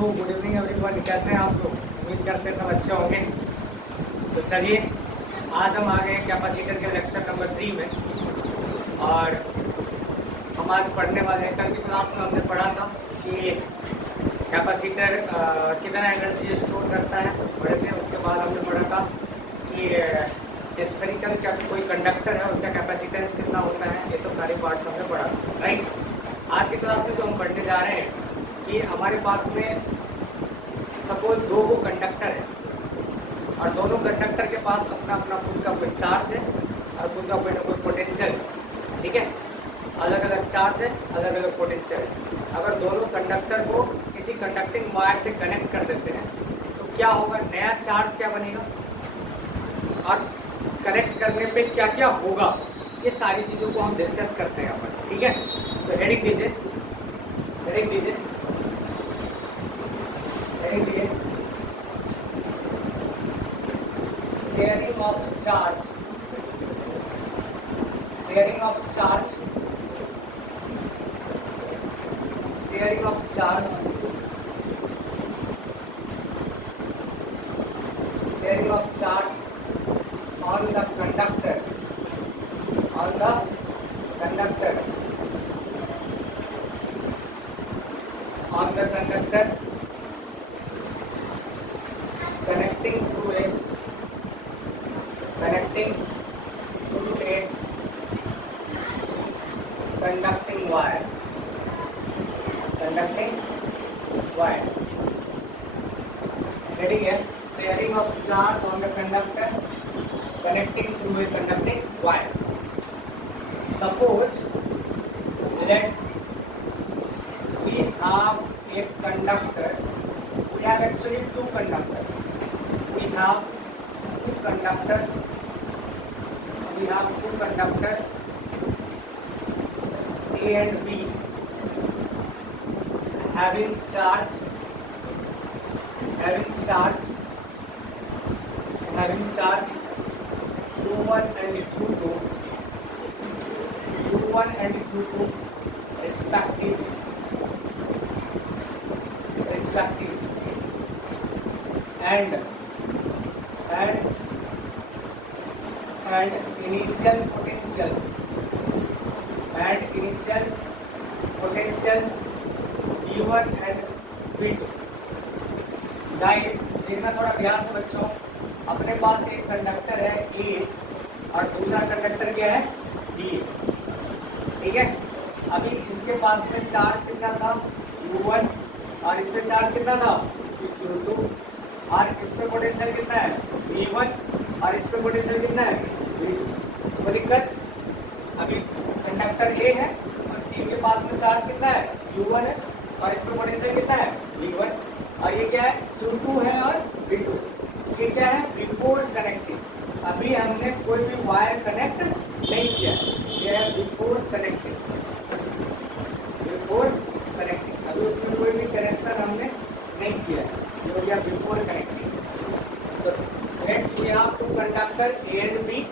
Good evening everyone. कैसे हैं आप लोग? उम्मीद करते हैं सब अच्छे होंगे। तो चलिए, आज हम आ गए कैपेसिटर के लेक्चर नंबर 3 में। और हम आज पढ़ने वाले हैं, कल की क्लास में हमने पढ़ा था कि कैपेसिटर कितना एनर्जी स्टोर करता है, पढ़े थे। उसके बाद हमने पढ़ा था कि स्फेरिकल का कोई कंडक्टर है, उसका कैपेसिटेंस कितना होता है। ये सब सारे पार्ट्स हमने पढ़ा था, राइट। आज की क्लास में जो हम पढ़ने जा रहे हैं कि हमारे पास में सपोज दो वो कंडक्टर है और दोनों कंडक्टर के पास अपना अपना खुद का कोई चार्ज है और खुद का कोई ना कोई पोटेंशियल, ठीक है। अलग अलग चार्ज है, अलग अलग पोटेंशियल है। अगर दोनों कंडक्टर को किसी कंडक्टिंग वायर से कनेक्ट कर देते हैं तो क्या होगा, नया चार्ज क्या बनेगा और कनेक्ट करने पे क्या क्या होगा, ये सारी चीज़ों को हम डिस्कस करते हैं यहाँ पर, ठीक है। तो हेडिंग दीजिए, हेडिंग दीजिए, हेडिंग दीजिए, sharing of charge, sharing of charge, sharing of charge, sharing of charge on the conductor, on the conductor, on the conductor connecting through a conducting wire, conducting wire. Ready है? Sharing of charge on the conductor connecting through a conducting wire. Suppose let we have a conductor. We have actually two conductors. We have two conductors. We have two conductors A and B having charge, having charge, having charge Q1 and Q2, Q1 and Q2 respectively, and initial potential, V1 and V2. Guys देखना थोड़ा ध्यान से बच्चों, अपने पास एक conductor है A और दूसरा कंडक्टर क्या है B, ठीक है। अभी इसके पास में चार्ज कितना था Q1 और इस पे चार्ज कितना था Q2 और इस पे पोटेंशियल कितना है V1 और इस पे पोटेंशियल कितना है V2। कोई दिक्कत? अभी कंडक्टर A है और A के पास में चार्ज कितना है Q1 है और इस पे पोटेंशियल कितना है V1 और ये क्या है Q2 है और V2। ये क्या है बिफोर कनेक्टिंग। अभी हमने कोई भी वायर कनेक्ट नहीं किया, ये है बिफोर कनेक्टिंग, बिफोर कनेक्टिंग। अभी उसमें कोई भी कनेक्शन हमने नहीं किया, ये हो गया बिफोर कनेक्टिंग। तो नेक्स्ट ये आप two conductor A and B,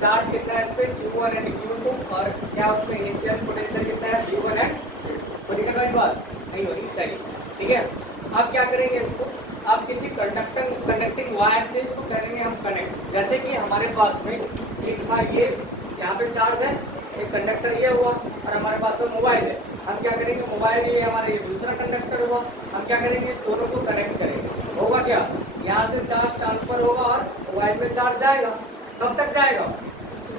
charge कितना है इस पे Q1 एंड Q2 और क्या उसमें इनिशियल पोटेंशियल कितना है V1 एंड कोई दिक्कत वाली बात नहीं होनी चाहिए, ठीक है। अब क्या करेंगे इसको, आप किसी कंडक्टिंग वायर से इसको करेंगे हम कनेक्ट। जैसे कि हमारे पास में एक था, ये यहाँ पे चार्ज है, एक कंडक्टर ये हुआ और हमारे पास में मोबाइल है। हम क्या करेंगे, मोबाइल ये हमारे दूसरा कंडक्टर हुआ, हम क्या करेंगे इस दोनों को कनेक्ट करेंगे। होगा क्या, यहाँ से चार्ज ट्रांसफर होगा और मोबाइल में चार्ज जाएगा। कब तक जाएगा?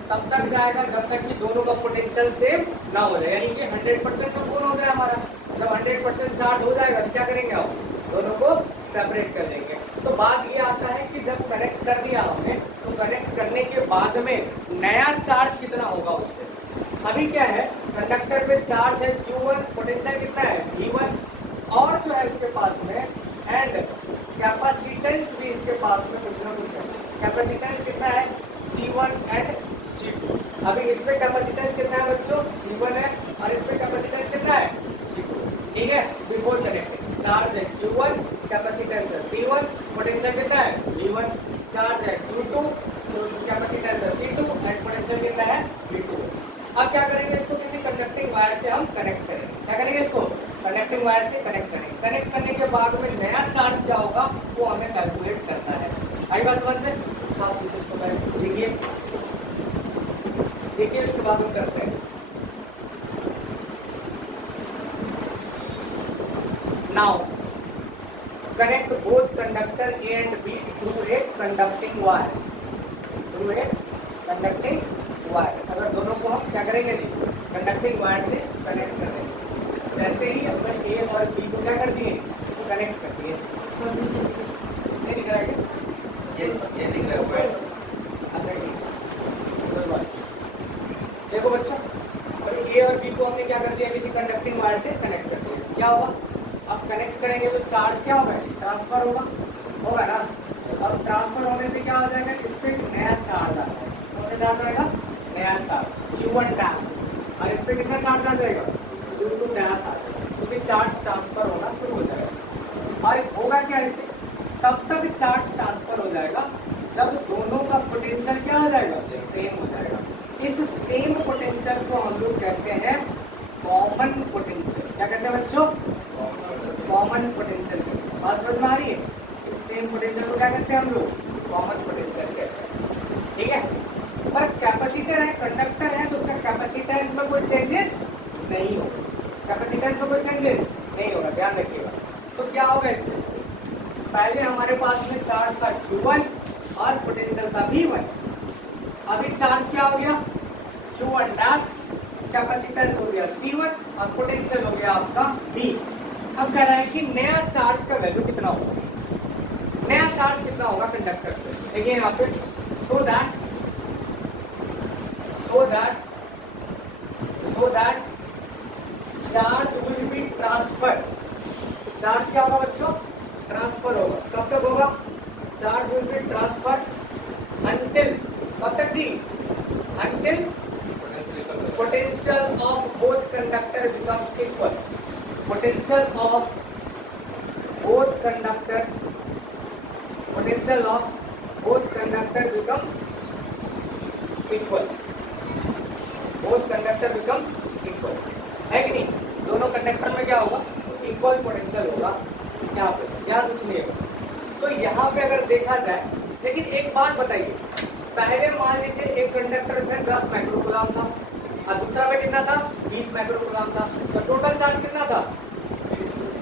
तब तक जाएगा जब तक कि दोनों का पोटेंशियल सेम ना हो जाए, यानी कि 100% तो पूर्ण हो जाए हमारा। जब 100% चार्ज हो जाएगा तो क्या करेंगे, आप दोनों को सेपरेट कर देंगे। तो बात ये आता है कि जब कनेक्ट कर दिया हमने तो कनेक्ट करने के बाद में नया चार्ज कितना होगा उस पर। अभी क्या है, कंडक्टर पे चार्ज है Q1, पोटेंशियल कितना है V1 और जो है इसके पास में एंड कैपेसिटेंस भी इसके पास में कुछ ना कुछ है। कैपेसिटेंस कितना है C1 एंड C2। अभी इस पे कैपेसिटेंस कितना है बच्चों C1 है और इस पे कैपेसिटेंस कितना है C2, ठीक है। बिफोर कनेक्टिंग चार्ज है Q1, कैपेसिटेंस है C1, पोटेंशियल कितना है V1, चार्ज है Q2, तो कैपेसिटेंस है C2 एंड पोटेंशियल कितना है V2। अब क्या करेंगे, इसको किसी कंडक्टिंग वायर से हम कनेक्ट करेंगे। क्या करेंगे, इसको कनेक्टिंग वायर से कनेक्ट करेंगे। कनेक्ट करने के बाद में नया चार्ज क्या होगा वो हमें कैलकुलेट करना है। आई बात समझ में? साथ इसको देखिए देखिए उसके बाद हम करते हैं। Now connect both conductor A and B through a conducting wire, through a conducting wire. अगर दोनों को हम क्या करेंगे नहीं, कंडक्टिंग वायर से कनेक्ट कर देंगे। जैसे ही अपने ए और बी को क्या कर दिए, कनेक्ट कर दिए। नहीं दिख रहा है क्या? ये दिख रहा है। अच्छा ठीक, देखो बच्चों, और ए और बी को हमने क्या कर दिया, किसी कंडक्टिंग वायर से कनेक्ट कर दिया। क्या होगा, अब कनेक्ट करेंगे तो चार्ज क्या होगा, ट्रांसफर होगा ना। अब ट्रांसफर होने से क्या हो जाएगा, इस पे नया चार्ज आ जाएगा। कौन सा चार्ज आएगा, नया चार्ज Q1 डैश, और इस पे कितना चार्ज आ जाएगा, Q2 डैश आ जाएगा। तो फिर चार्ज ट्रांसफर होना शुरू हो जाएगा। और होगा क्या, इससे तब तक चार्ज ट्रांसफर हो जाएगा जब दोनों का पोटेंशियल क्या हो जाएगा, सेम हो जाएगा। इस सेम पोटेंशियल को हम लोग कहते हैं कॉमन पोटेंशियल। क्या कहते हैं बच्चों, कॉमन पोटेंशियल। बात समझ में आ रही है? इस सेम पोटेंशियल को क्या कहते हैं हम लोग, कॉमन पोटेंशियल कहते हैं। ठीक है, पर कैपेसिटर है, कंडक्टर है, तो उसका कैपेसिटेंस में कोई चेंजेस नहीं होगा। कैपेसिटेंस में कोई चेंजेस नहीं होगा, ध्यान रखिएगा। तो क्या होगा इसमें, पहले हमारे पास में चार्ज था Q1 और पोटेंशियल था V1। अभी चार्ज क्या हो गया, Q1 डैश, कैपेसिटेंस हो गया C1 और पोटेंशियल हो गया आपका V। अब कह रहा है कि नया चार्ज का वैल्यू कितना होगा, नया चार्ज कितना होगा कंडक्टर पे। देखिए यहाँ पे, so that charge will be transfer. Charge क्या होगा बच्चों, ट्रांसफर होगा। कब तक होगा, charge will be transfer until, कब तक थी, until potential of both conductor becomes equal. Potential of both conductor becomes equal. Both conductor becomes equal, है कि नहीं? दोनों कंडक्टर में क्या होगा, इक्वल पोटेंशियल होगा। यहाँ पे ध्यान से सुनिएगा। तो यहाँ पे अगर देखा जाए, लेकिन एक बात बताइए, पहले मान लीजिए एक कंडक्टर में 10 माइक्रोकूलम था और दूसरा में कितना था, 20 माइक्रोकूलम था, तो टोटल चार्ज कितना था,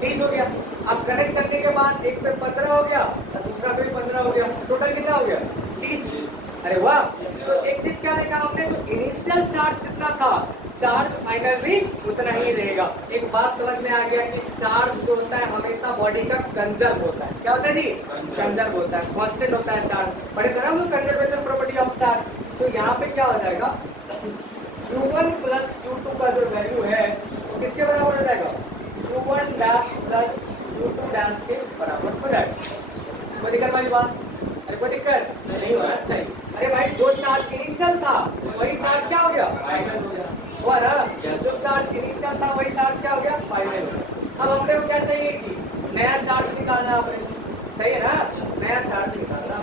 30 हो गया। अब कनेक्ट करने के बाद एक पे 15 हो गया और दूसरा पे 15 हो गया, टोटल कितना हो गया, 30। अरे वाह। तो एक चीज क्या देखा हमने, जो इनिशियल चार्ज जितना था, चार्ज फाइनल भी उतना ही रहेगा। एक बात समझ में आ गया कि चार्ज जो होता है हमेशा बॉडी का कंजर्व होता है। क्या होता है जी, कंजर्व होता है, कांस्टेंट होता है चार्ज। पढ़े थे ना हम लोग कंजर्वेशन प्रॉपर्टी ऑफ चार्ज। तो यहाँ पे क्या हो जाएगा, Q1 प्लस Q2 का जो वैल्यू है वो किसके बराबर हो जाएगा, Q1 dash plus Q2 dash के बराबर हो जाएगा। कोई दिक्कत वाली बात, अरे कोई दिक्कत नहीं होना चाहिए। अरे भाई, जो चार्ज इनिशियल था वही चार्ज क्या हो गया, फाइनल हो गया। हुआ ना, जो चार्ज इनिशियल था वही चार्ज क्या हो गया, फाइनल हो गया। अब हमने को क्या चाहिए, एक चीज, नया चार्ज निकालना आपने, चाहिए ना, नया चार्ज निकालना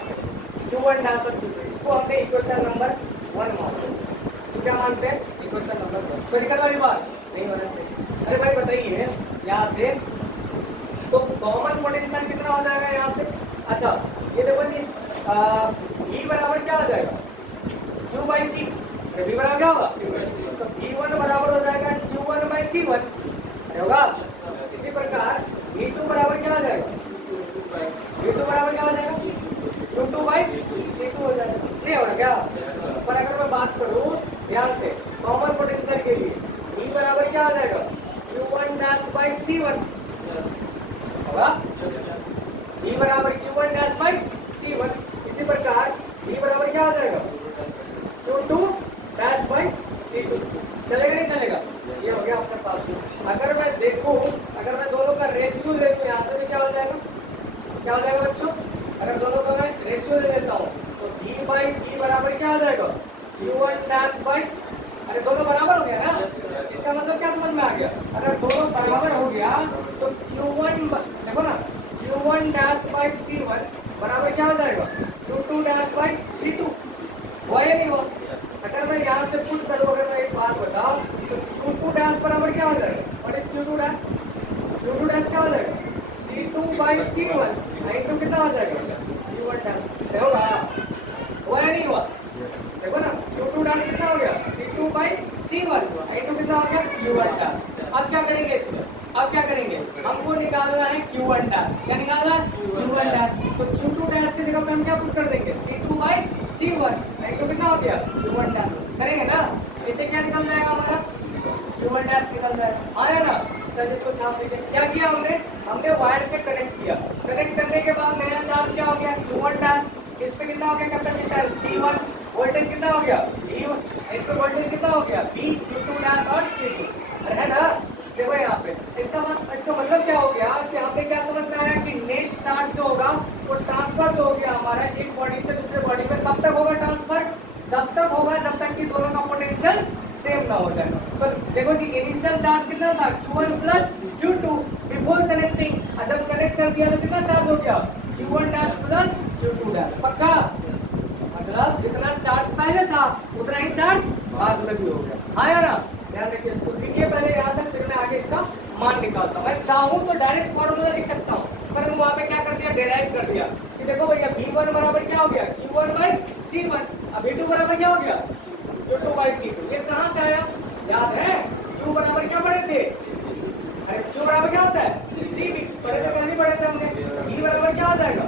Q1 डैश और Q2। इसको हमने इक्वेशन नंबर 1 मानते हैं। तो क्या मानते हैं, इक्वेशन नंबर 1। कोई दिक्कत वाली बात नहीं होना चाहिए। अरे भाई बताइए यहाँ से, तो कॉमन पोटेंशियल कितना हो जाएगा यहाँ से। अच्छा ये देखो जी, E बराबर क्या हो जाएगा, Q बाई सी। V बराबर क्या होगा, तो V1 बराबर हो जाएगा Q1 बाई C1, होगा। इसी प्रकार V2 बराबर क्या हो जाएगा, V2 बराबर क्या हो जाएगा, Q2 बाई C2 हो जाएगा। नहीं हो रहा क्या, पर अगर मैं बात करूँ ध्यान से, कॉमन पोटेंशियल के लिए V बराबर क्या हो जाएगा, Q1 डैश बाई C1 होगा। V बराबर Q1 डैश बाई C1। इसी प्रकार V बराबर क्या हो जाएगा, Q2 डैश बाई C2। चलेगा नहीं चलेगा, ये हो गया आपके पास में। अगर मैं देखूं, अगर मैं दोनों का रेशियो ले लूं, यहाँ से भी क्या हो जाएगा, क्या हो जाएगा बच्चों, अगर दोनों का मैं रेशियो ले लेता हूँ तो V बाई V बराबर क्या हो जाएगा, Q1 डैश बाई, अरे दोनों बराबर हो गया ना, इसका मतलब क्या समझ में आ गया, अगर दोनों बराबर हो गया तो Q1 देखो ना, Q1 डैश बाई C1 बराबर क्या हो जाएगा, Q2 डैश बाई C2। हुआ या नहीं हुआ। अगर मैं यहाँ से पुट करूँ, अगर मैं एक बात बताऊँ तो Q2 डैश बराबर क्या हो जाएगा, व्हाट इज Q2 डैश, क्या हो जाएगा C2/C1 इंटू कितना हो जाएगा Q1 डैश। होगा हुआ या नहीं हुआ? देखो ना Q2 डैश कितना हो गया C2/C1 इंटू कितना हो गया Q1 डैश। अब क्या करेंगे इसमें? अब क्या करेंगे? हमको निकालना है Q1 डैश। क्या निकालना है? Q1 dash. तो Q2 डैश की जगह पे हम क्या पुट कर देंगे C2/C1 इंटू कितना हो गया Q1 डैश। करेंगे ना? इसे क्या निकल जाएगा हमारा Q1 डैश निकल जाएगा। आया ना? चल इसको छाप दीजिए। क्या किया हमने वायर से कनेक्ट किया। कनेक्ट करने के बाद नया चार्ज क्या हो गया Q1 डैश। इस पे कितना हो गया कैपेसिटर C1। वोल्टेज कितना हो गया V1। इस पे वोल्टेज कितना हो गया V Q2 डैश और C2। अरे है ना? देखो यहाँ पे इसका मतलब क्या हो गया कि हमें क्या समझ में आया कि नेट चार्ज जो होगा वो ट्रांसफर जो हो गया हमारा एक बॉडी से दूसरे बॉडी में कब तक होगा ट्रांसफर? तब तक होगा जब तक कि दोनों का पोटेंशियल सेम ना हो जाए। तो देखो जी इनिशियल चार्ज कितना था Q1 plus Q2 before connecting. और जब कनेक्ट कर दिया तो कितना चार्ज हो गया Q1 dash plus Q2 dash. पक्का? मतलब जितना चार्ज पहले था उतना ही चार्ज बाद में भी हो गया। हाँ यार ध्यान रखिए इसको। लिखिए पहले यहाँ तक फिर मैं आगे इसका मान निकालता हूँ। मैं चाहूँ तो डायरेक्ट फॉर्मूला लिख सकता हूँ पर मैं वहाँ पे क्या कर दिया डेराइव कर दिया कि देखो भैया V1 बराबर क्या हो गया Q1/C1। अब V2 बराबर क्या हो गया Q2/C2। ये कहाँ से आया याद है? Q बराबर क्या पढ़े थे? अरे Q बराबर क्या होता है CV पढ़े थे पहले पढ़े थे हमने। V बराबर क्या हो जाएगा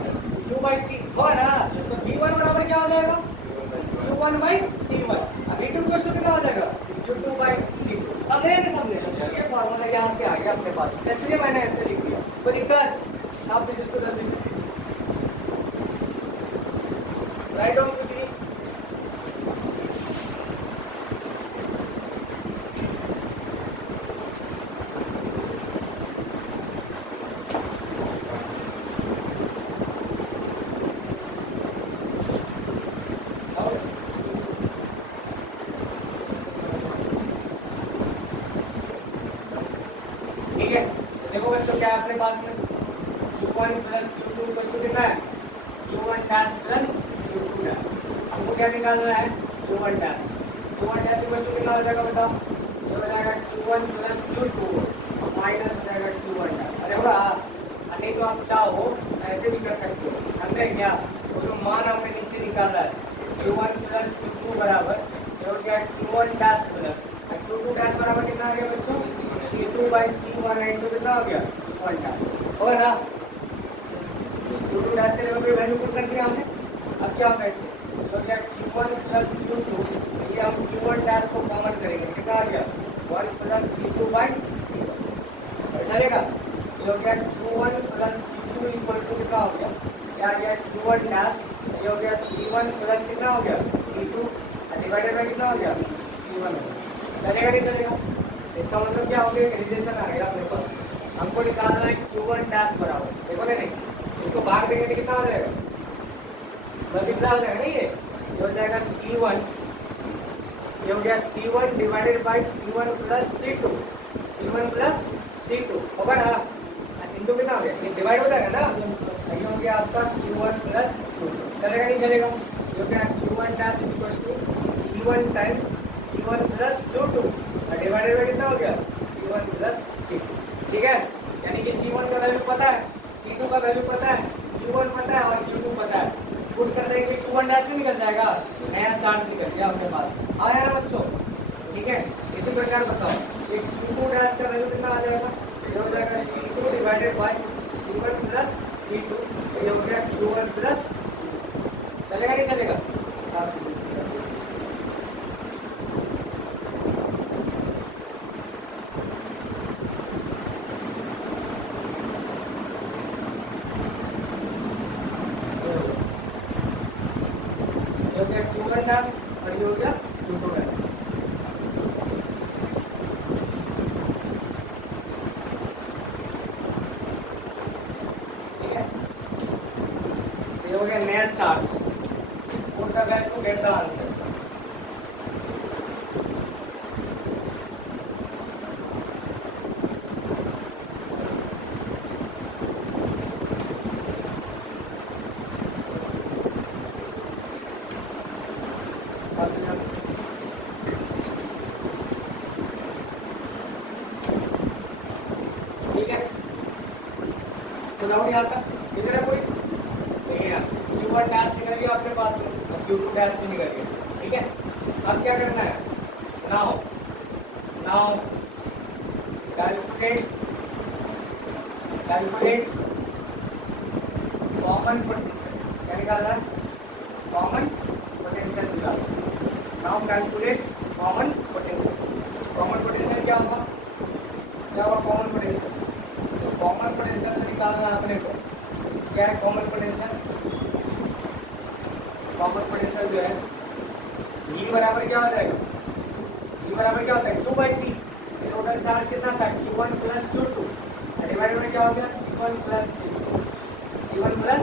Q/C होगा ना? तो V1 बराबर क्या हो जाएगा Q1/C1। अब V2 को कितना हो जाएगा Q2/C2। समझे नहीं समझे? ये फॉर्मूला यहाँ से आ गया अपने पास इसलिए मैंने ऐसे लिख दिया। कोई दिक्कत? साफ दीजिए इसको जल्दी से। राइट डाउन कीजिए। ठीक है देखो बच्चों क्या है अपने पास में Q1 प्लस Q2 कितना है Q1 dash plus Q2 dash. हमको क्या निकालना है Q1 डैश। Q1 डैश कितना हो जाएगा बताओ? ये हो जाएगा Q1 प्लस Q2 माइनस हो जाएगा Q1 डैश। अरे होगा? नहीं तो आप चाहो ऐसे भी कर सकते हो। समझे क्या? वो जो मान हमने नीचे निकाला है Q1 प्लस Q2 बराबर ये हो गया Q1 dash plus Q2 dash बराबर कितना आ गया बच्चों C2/C1 इंटू कितना हो गया Q1 डैश। होगा ना? Q2 डैश के जगह पे वैल्यू पुट कर दिया हमने। अब क्या होगा इससे तो क्या Q1 प्लस Q2 ये हम Q1 डैश को कॉमन करेंगे कितना आ गया 1 प्लस C2/C1 चलेगा। ये हो गया Q1 plus Q2 equal to कितना हो गया क्या आ गया Q1 डैश। ये हो गया C1 प्लस कितना हो गया C2 डिवाइडेड बाय कितना हो गया C1। चलेगा नहीं चलेगा? इसका मतलब क्या हो गया रिलेशन आ गया अपने पास। हमको निकालना है Q1 डैश बराबर देखो ना नहीं इसको भाग देंगे तो कितना हो जाएगा मल्टीप्लाई हो जाएगा नहीं ये हो जाएगा C1 ये हो गया C1 divided by C1 plus C2 C1 plus C2 होगा ना? इंटू कितना हो गया ये डिवाइड हो जाएगा ना? ये हो गया आपका Q1 प्लस Q2। चलेगा नहीं चलेगा? ये हो गया Q1 dash equals to C1 times C1 plus Q2 divided by कितना हो गया C1 प्लस C2। ठीक है यानी कि C1 का वैल्यू पता है C2 का वैल्यू पता है Q1 पता है और Q2 पता है। पुट कर देंगे Q1 डैश में निकल जाएगा नया चार्ज निकल गया आपके पास। आया ना बच्चों? ठीक है इसी प्रकार बताओ ये Q2 डैश का वैल्यू कितना आ जाएगा ये हो जाएगा C2 divided by C1 plus C2 ये हो गया Q1 प्लस। चलेगा नहीं चलेगा? साथ में Q1 डैश और ये हो गया Q2 डैश। ठीक है ये हो गया नया charge. Put the value to get the answer. ठीक है तो डाउट यहाँ था इधर है कोई नहीं, यहाँ से Q1 डैश निकल गया अपने पास में, अब Q2 डैश भी निकल गया। ठीक है, अब क्या करना है, नाउ कैलकुलेट कॉमन पोटेंशियल, क्या निकालना है, कॉमन पोटेंशियल निकालना। नाउ कैलकुलेट कॉमन पोटेंशियल क्या होगा, कॉमन पोटेंशियल, तो कॉमन पोटेंशियल निकालना है अपने को। क्या है कॉमन पोटेंशियल, जो है V बराबर क्या हो जाएगा, V बराबर क्या होता है Q/C, टोटल चार्ज कितना था Q1 प्लस Q2 डिवाइडेड में क्या हो गया C1 plus C2, Q1 plus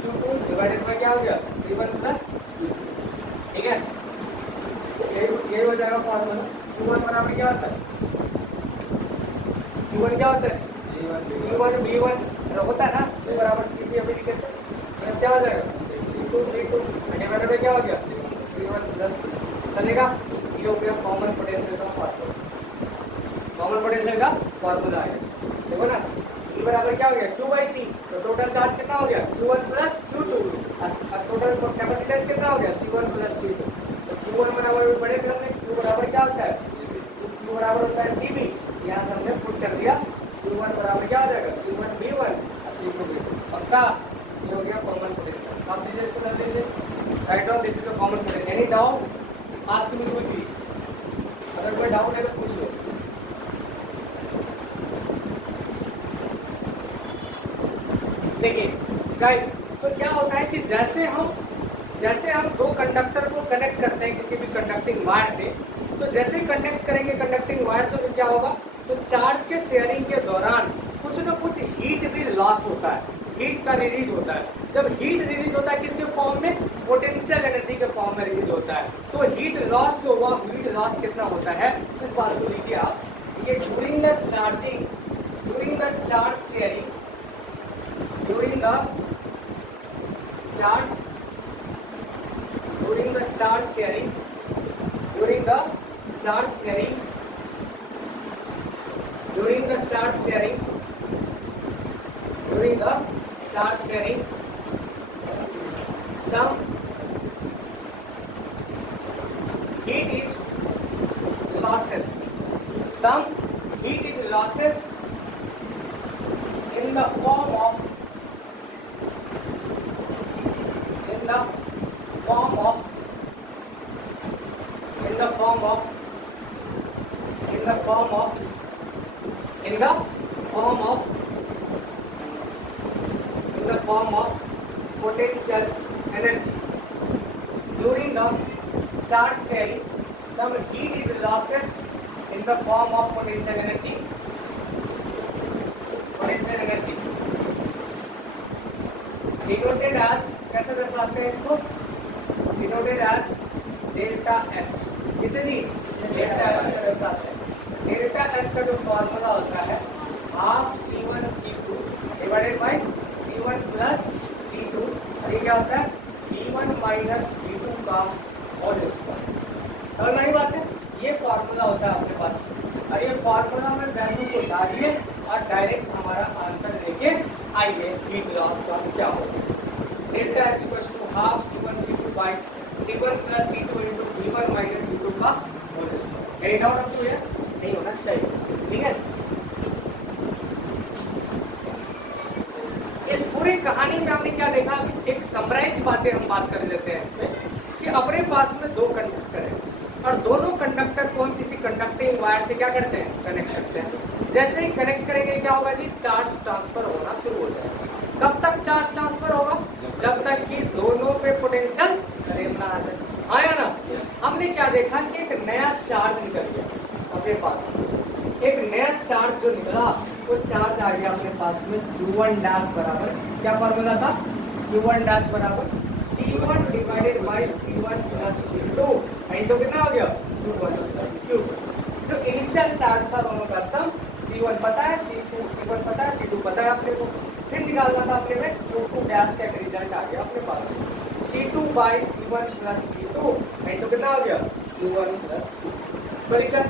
Q2 divided में क्या हो गया C1 प्लस C2। ठीक है, यही हो जाएगा फॉर्मूला। Q1 बराबर क्या होता है, Q1 क्या होता है C1 V1 होता है ना, Q बराबर C अभी लिखे थे, प्लस क्या हो जाएगा C2 V2 डिवाइडेड में क्या हो गया C1 प्लस, चलेगा। ये हो गया कॉमन पोटेंशियल का फॉर्मूला, कॉमन पोटेंशियल का फॉर्मूला है। देखो ना E बराबर क्या हो गया Q/C, तो टोटल चार्ज कितना हो गया Q1 plus Q2, total capacitance कितना हो गया C1 प्लस C2, तो Q1 बराबर बड़े क्रम में Q बराबर क्या होता है, Q बराबर होता है CB, यहाँ से हमने पुट कर दिया Q1 बराबर क्या हो जाएगा C1 V1 और C2 V2, पक्का। ये हो गया कॉमन पोटेंशियल, समझ लीजिए इसको जल्दी से, write down this is the common potential. Any doubt ask me quickly, अगर कोई डाउट है तो पूछ लो। देखिए गाइस, तो क्या होता है कि जैसे हम दो कंडक्टर को कनेक्ट करते हैं किसी भी कंडक्टिंग वायर से, तो जैसे ही कनेक्ट करेंगे कंडक्टिंग वायर से तो क्या होगा, तो चार्ज के शेयरिंग के दौरान कुछ ना कुछ हीट भी लॉस होता है, हीट का रिलीज होता है। जब हीट रिलीज होता है किसके फॉर्म में, पोटेंशियल एनर्जी के फॉर्म में रिलीज होता है। तो हीट लॉस जो हुआ, हीट लॉस कितना होता है, इस बात को लिखिए आप, ये during the charge sharing, during the charge sharing, during the charge sharing, during the charge sharing, during the charge sharing, during the charge sharing, some heat is losses, some heat is losses in the form of, in the form of, in the form of, in the form of, in the form of, in the form of potential energy. During the charge sharing, some heat is losses in the form of potential energy. Potential energy denoted as, कैसे दर्शाते हैं इसको, denoted as delta H, किसे जी delta H से दर्शाते हैं। Delta H का जो फॉर्मूला होता है half C1 C2 divided by C1 plus C2, और ये क्या होता है V1 माइनस V2 का होल स्क्वायर। समझ में आई बात है, ये फॉर्मूला होता है अपने पास, और ये फॉर्मूला में वैल्यू को डालिए और डायरेक्ट हमारा आंसर लेके आइए हीट लॉस का क्या होगा। Delta H equals to half C1 C2 by C1 plus C2 into V1 minus V2 का whole square. Any doubt up to here, नहीं होना चाहिए, ठीक है। इस पूरी कहानी में हमने क्या देखा, एक समराइज बातें हम बात कर लेते हैं इसमें, कि अपने पास में दो कंडक्टर हैं और दोनों कंडक्टर को हम किसी कंडक्टिंग वायर से क्या करते हैं, कनेक्ट करते हैं। जैसे ही कनेक्ट करेंगे क्या होगा जी, चार्ज ट्रांसफर होना शुरू हो जाएगा। कब तक चार्ज ट्रांसफर होगा, जब तक कि दोनों पे पोटेंशियल सेम ना आ जाए, आया ना। हमने क्या देखा कि एक नया चार्ज निकल गया अपने पास, एक नया चार्ज जो निकला वो चार्ज आ गया अपने पास में Q1 डैश बराबर, क्या फॉर्मूला था, Q1 डैश बराबर C1 divided by C1 plus C2 into कितना हो गया Q1 प्लस Q2। जो इनिशियल चार्ज था दोनों का सम, C1 पता है, C1 पता है, C2 पता है अपने को, फिर निकालना था अपने में Q2 डैश का एक रिजल्ट आ गया अपने पास C2 by C1 plus C2 into कितना हो गया Q1 plus Q2।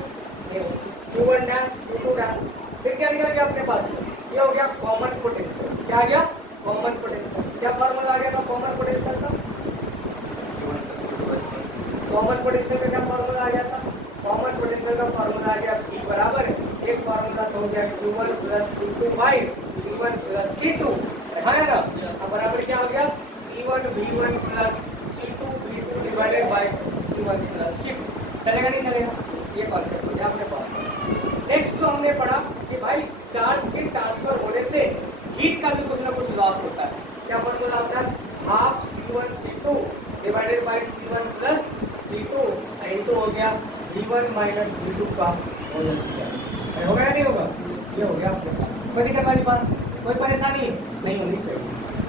Q1 dash Q2 dash, फिर क्या निकल गया अपने पास में ये हो गया कॉमन पोटेंशियल। क्या आ गया? Common potential. क्या फॉर्मूला आ गया था कॉमन पोटेंशियल का? कॉमन पोटेंशियल का क्या फॉर्मूला आ गया था? कॉमन पोटेंशियल का फॉर्मूला आ गया P बराबर एक फॉर्मूला तो हो गया Q1 plus Q2 by C1 plus C2 है ना। अब बराबर क्या हो गया? C1 V1 plus C2 V2 divided by C1 plus C2। चलेगा नहीं चलेगा? ये कॉन्सेप्ट हो गया अपने पास। नेक्स्ट जो हमने पढ़ा कि भाई चार्ज के ट्रांसफर होने से हीट का भी कुछ ना कुछ लॉस होता है। क्या फॉर्मूला होता है? Half C1 C2 divided by C1 plus C2 into हो गया V1 माइनस V2 का होल स्क्वायर। होगा या नहीं होगा? ये हो गया आपके पास। कोई दिक्कत वाली बात, कोई परेशानी नहीं होनी चाहिए।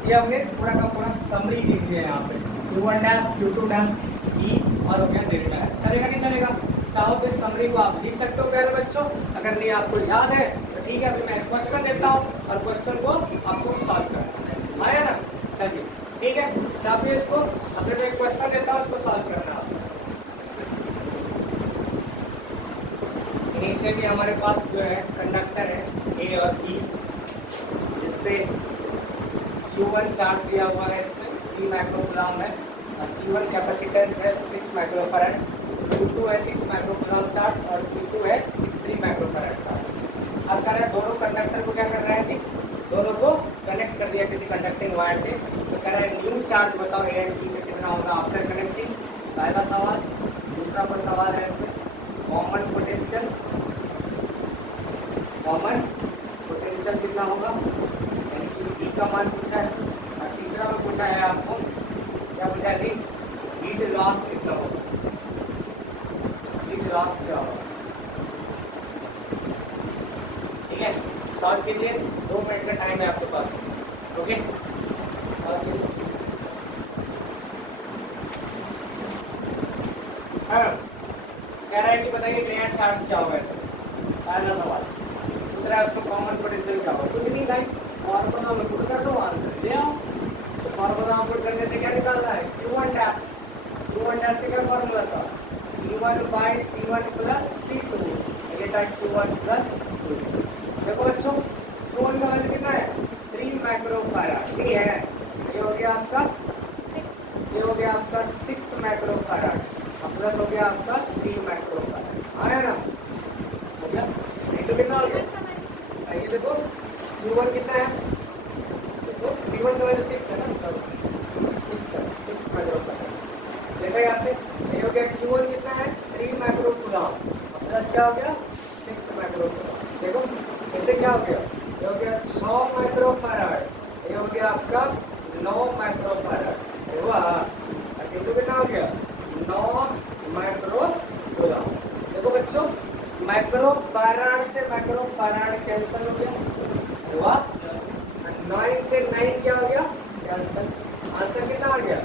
ये हमने पूरा का पूरा समरी लिख दिया है यहाँ पे Q1 dash Q2 dash E और हो गया डेल्टा है। चलेगा नहीं चलेगा? चाहो तो इस समरी को आप लिख सकते हो प्यारे बच्चों। अगर नहीं आपको याद है तो ठीक है, अभी मैं क्वेश्चन देता हूँ और क्वेश्चन को आपको सॉल्व करना है। आया ना? चलिए ठीक है, चापिए इसको। अभी मैं एक क्वेश्चन देता हूँ, इसको सॉल्व करना है। इनसे भी हमारे पास जो है कंडक्टर है A और B, जिसपे Q1 चार्ज दिया हुआ है, इसमें 3 माइक्रोकूलम है और C1 कैपेसिटेंस है 6 माइक्रोफैराड, Q2 है 6 माइक्रोकूलम चार्ज और C2 है 3 माइक्रोफैराड चार्ज। अब कर रहे हैं दोनों कंडक्टर को क्या कर रहे हैं जी? दोनों को कनेक्ट कर दिया किसी कंडक्टिंग वायर से। तो कह रहा है न्यू चार्ज बताओ A एंड B में कितना होगा आफ्टर कनेक्टिंग। पहला सवाल। दूसरा पर सवाल है इसमें कॉमन पोटेंशियल कितना होगा, यानी कि E का मान पूछा है। और तीसरा में पूछा है आपको, क्या पूछा है जी? हीट लॉस कितना होगा, हीट लॉस क्या होगा। ठीक है, सॉल्व कीजिए, 2 मिनट का टाइम है आपके पास। ओके, सॉल्व कीजिए। कह रहा है कि बताइए नया चार्ज क्या होगा इसमें। पहला सवाल दूसरा है उसको कॉमन पोटेंशियल क्या होगा। कुछ नहीं भाई, फॉर्मूला में पुट कर दो, आंसर ले आओ। तो फॉर्मूला में पुट करने से क्या निकालना है? Q1 dash. Q1 डैश का क्या फॉर्मूला था? C1 by C1 plus C2। ये था Q1 प्लस C2। देखो बच्चों, Q1 का वैल्यू कितना है? 3 माइक्रोफैराड। ये है, ये हो गया आपका 6 माइक्रोफैराड और प्लस हो गया आपका 3 माइक्रोफैराड। आया ना? हो गया। तो कितना हो गया? सही है। देखो Q1 कितना है? देखो C1 का वैल्यू 6 है ना, सर 6 माइक्रोफैराड। देखा यहाँ से ये हो गया Q1 कितना है? 3 माइक्रोकूलम प्लस क्या हो गया? 6 माइक्रोकूलम। देखो इससे क्या हो गया? ये हो गया 6 माइक्रोफैराड, ये हो गया आपका 9 माइक्रोफैराड। देखो कितना कितना हो गया? 9 माइक्रोकूलम। देखो बच्चों, माइक्रोफैराड से माइक्रोफैराड कैंसिल हो गया, हुआ 9 से 9 क्या हो गया? कैंसिल। आंसर कितना आ गया?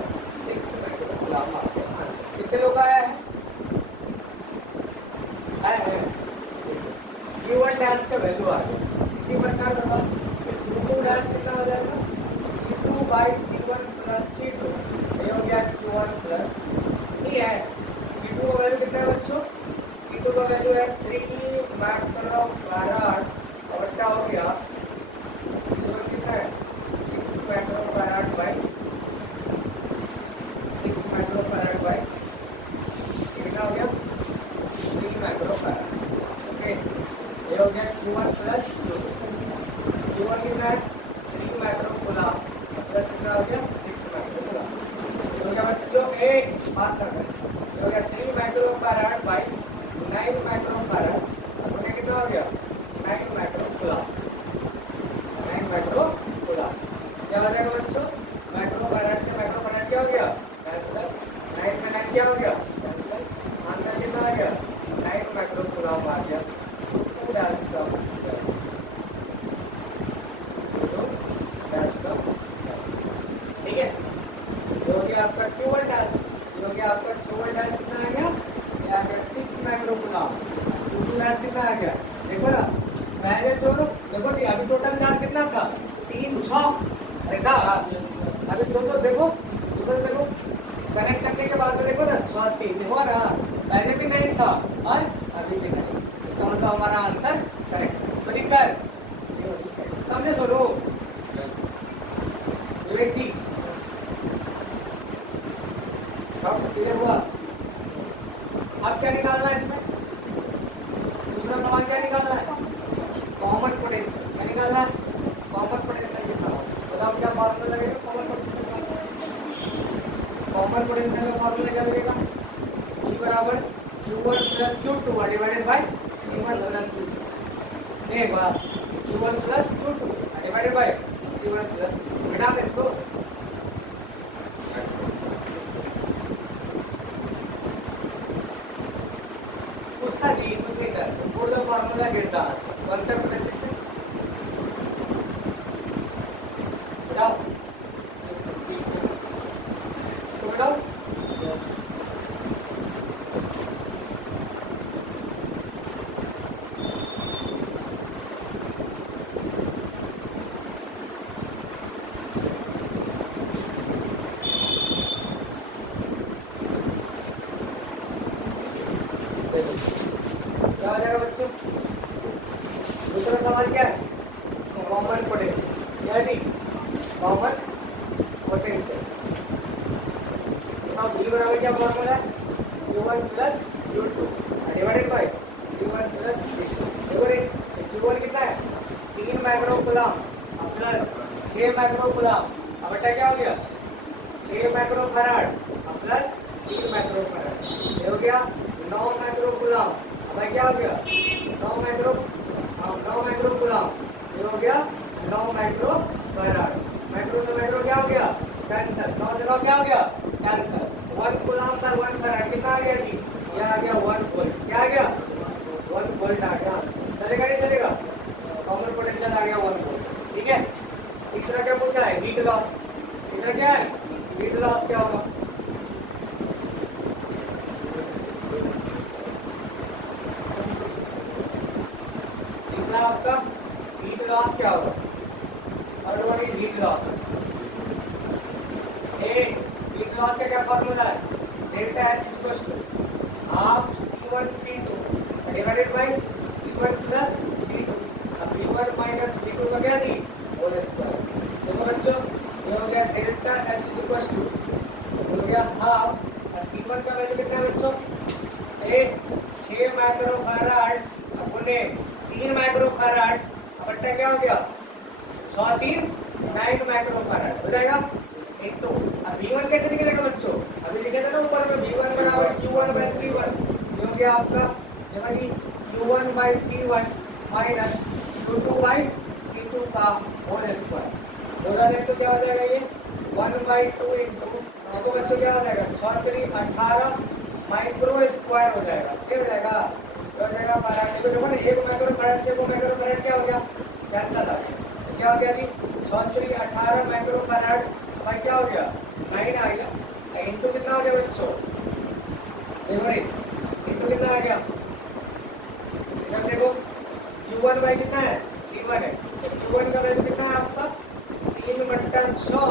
6 माइक्रोकूलम आ गया आंसर। कितने लोग आया है? Q1 डैश का वैल्यू आ गया। इसी प्रकार का Q2 डैश कितना हो जाएगा? C2 by C1 plus C2। ये हो गया Q1 प्लस ये है। C2 का वैल्यू कितना है बच्चों? C2 का वैल्यू है 3 माइक्रोफैराड और क्या हो गया? C1 कितना है? 6 माइक्रोफैराड बाई 6 माइक्रोफैराड बाई कितना हो गया? 3 माइक्रोफैराड। ओके, ये हो गया Q1 प्लस Q1 कितना है? 3 माइक्रोकूलम प्लस कितना हो गया? 6 माइक्रोकूलम। ये हो गया बच्चों एक बात कर रहे हैं, ये हो गया 3 माइक्रोफैराड बाई 9 माइक्रोफैराड। तो कितना हो गया? 9 माइक्रोकूलम। 9 माइक्रोकूलम क्या हो जाएगा बच्चों? माइक्रोफैराड से माइक्रोफैराड क्या हो गया? कैंसिल। 9 से 9 क्या हो गया? कैंसिल। आंसर कितना आ गया? 9 माइक्रोकूलम आ गया। ठीक है, जो कि आपका Q1 डैश, जो कि आपका Q1 डैश कितना आ गया? ये आ गया 6 माइक्रोकूलम। Q2 डैश कितना आ गया? देखो ना, पहले तो देखो नहीं, अभी टोटल चार्ज कितना था? 3 6 अरे था। अभी 200 देखो, दूसरा देखो कनेक्ट करने के बाद में देखो ना 6 3 देखो ना, पहले भी नहीं था और अभी भी नहीं। इसका मतलब हमारा आंसर करेक्ट। तो लिखकर समझे सोनू? विवेक जी क्लियर हुआ? अब क्या निकालना है इसमें? दूसरा सवाल क्या निकालना है? Common potential. क्या निकालना है? कॉमन पोटेंशियल कितना हो? बताओ क्या फॉर्मूला लगेगा कॉमन पोटेंशियल का? कॉमन पोटेंशियल का फॉर्मूला क्या लगेगा? E बराबर Q1 plus Q2 divided by C1 plus C2। नहीं बात Q1 plus Q2 divided by C1 plus C2। बेटा इसको पूछता जी कुछ नहीं था। Put the formula gate the answer. Concept basis से बताओ इसको बताओ। यस क्या हो जाएगा बच्चों? दूसरा सवाल क्या है? Common potential. क्या है जी? Common potential. बताओ B बराबर क्या फॉर्मूला है? Q1 plus Q2 divided by C1 plus C2। देखो Q1 कितना है? 3 micro coulomb plus 6 micro coulomb. अब बेटा क्या हो गया? 6 micro farad plus 3 micro farad. ये हो गया 9 माइक्रो कूलम। अब क्या हो गया? 9 माइक्रो 9 माइक्रो कूलम। ये हो गया 9 माइक्रो फैराड। माइक्रो से माइक्रो क्या हो गया? कैंसिल। 9 से 9 क्या हो गया? कैंसिल। 1 कूलम पर 1 फैराड कितना आ गया जी? ये आ गया 1 वोल्ट। क्या आ गया? 1 वोल्ट आ गया। चलेगा नहीं चलेगा? कॉमन पोटेंशियल आ गया 1 वोल्ट। ठीक है। तीसरा क्या पूछा है? Heat loss. तीसरा क्या है? हीट लॉस क्या होगा? तीसरा आपका हीट लॉस क्या होगा? और what is heat loss? Heat loss का क्या फॉर्मूला है? Delta H equals to half C1 C2 divided by C1 plus C2। अब V1 माइनस V2 का क्या जी? Whole square. देखो बच्चों ये हो गया डेल्टा H इक्वल्स टू हो गया हाफ। C1 का वैल्यू कितना है बच्चों? 6 माइक्रो फैराड अपने 3 माइक्रो फैराड। अब बट्टा क्या हो गया? 6 3 9 माइक्रो फैराड हो जाएगा। एक तो अब V1 कैसे निकलेगा बच्चों? अभी लिखे थे ना ऊपर में V1 बराबर Q1 by C1। ये हो गया आपका यानी Q1 by C1 minus Q2 by C2 का होल स्क्वायर। होगा नहीं तो क्या हो जाएगा? ये 1/2 इंटू तो बच्चों क्या हो जाएगा? 6 3 18 माइक्रो स्क्वायर हो जाएगा। क्या हो जाएगा? हो जाएगा फैराड। देखो ना 1 माइक्रो फैराड से 1 माइक्रो फैराड क्या हो गया? कैंसिल आ गया। क्या हो गया जी? 6 3 18 माइक्रो फैराड भाई क्या हो गया? 9 आ गया। इंटू कितना हो गया बच्चों? देखो रे इंटू कितना आ गया? इधर देखो Q1 बाई कितना है? C1 है। तो Q1 का वैल्यू कितना है आपका? 3/6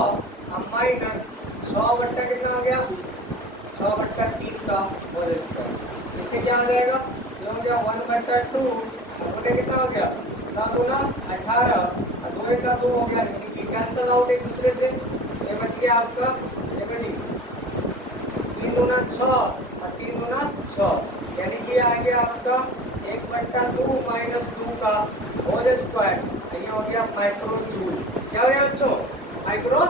माइनस 6 बट्टा कितना आ गया? 6/3 का होल स्क्वायर। इससे क्या आ जाएगा? ये हो गया 1/2 और कितना हो गया? 9 दूना 18 और 2 का 2 हो गया। कैंसल आउट एक दूसरे से। ये बच गया आपका देखो जी 3 दूना 6 और 3 दूना 6 यानी कि आ गया आपका 1/2 माइनस 2 का होल स्क्वायर। ये हो गया माइक्रो जूल। क्या हो गया बच्चों? माइक्रो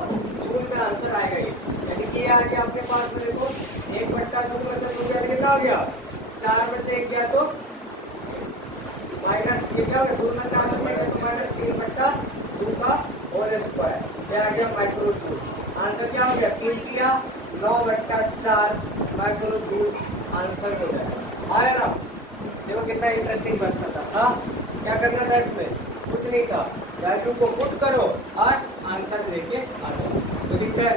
जूल में आंसर आएगा ये। यानी कि आ गया आपके पास में देखो 1/2 में से 2 गया कितना हो गया? 4 में से 1 गया तो माइनस ये क्या हो गया? 2 में 4 में से गया तो माइनस 3/2 का होल स्क्वायर। क्या आ गया? Micro joule. आंसर क्या हो गया? 3 किया 9/4 माइक्रो जूल आंसर हो जाएगा। आया ना? देखो कितना इंटरेस्टिंग क्वेश्चन था। हाँ क्या करना था इसमें? कुछ नहीं था। वैल्यू को पुट करो और आंसर लेके आ जाओ। तो दिखता है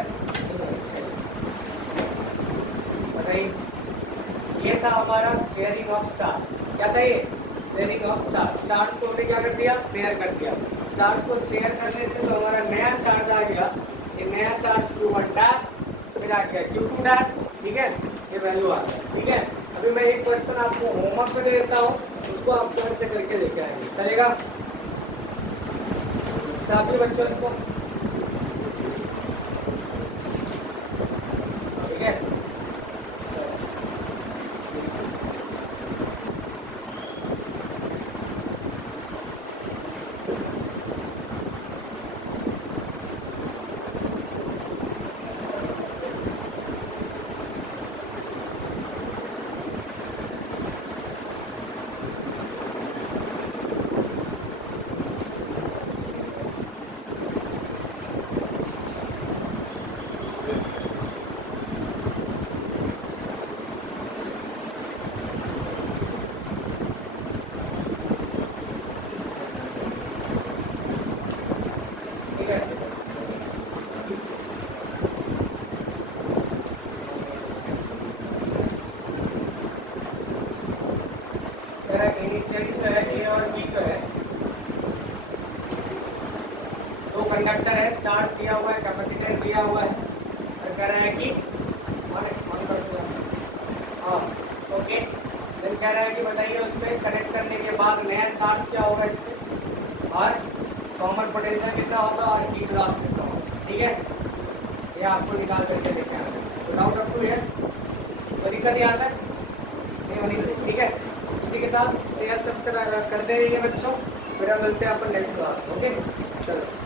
बताइए। ये था हमारा शेयरिंग ऑफ चार्ज। क्या था ये? Sharing of charge. चार्ज को हमने क्या कर दिया? शेयर कर दिया। चार्ज को शेयर करने से तो हमारा नया चार्ज आ गया। ये नया चार्ज Q1 डैश फिर आ गया Q2 डैश। ठीक है ये वैल्यू आ गया। ठीक है अभी मैं एक क्वेश्चन आपको होमवर्क में दे देता हूँ उसको आप घर से करके लेके आएंगे। चलेगा? चाबी बच्चों इसको, ठीक है। ठीक है, मेरा इनिशियल जो है ए और बी जो है, दो कंडक्टर है, चार्ज दिया हुआ है, कैपेसिटेंस दिया हुआ है, और कह रहा है कि हाँ ओके, देन कह रहा है कि बताइए उस पर कनेक्ट करने के बाद नया चार्ज क्या होगा इस पर, और कॉमन पोटेंशियल कितना होगा और ई लॉस कितना होगा, ठीक है। ये आपको निकाल करके देखे आना है। तो डाउट अप टू है, कोई दिक्कत यहाँ तक नहीं होनी चाहिए, ठीक है। इसी के साथ शेयर सब करते रहिए बच्चों, फिर मिलते हैं अपन नेक्स्ट क्लास, ओके चलो।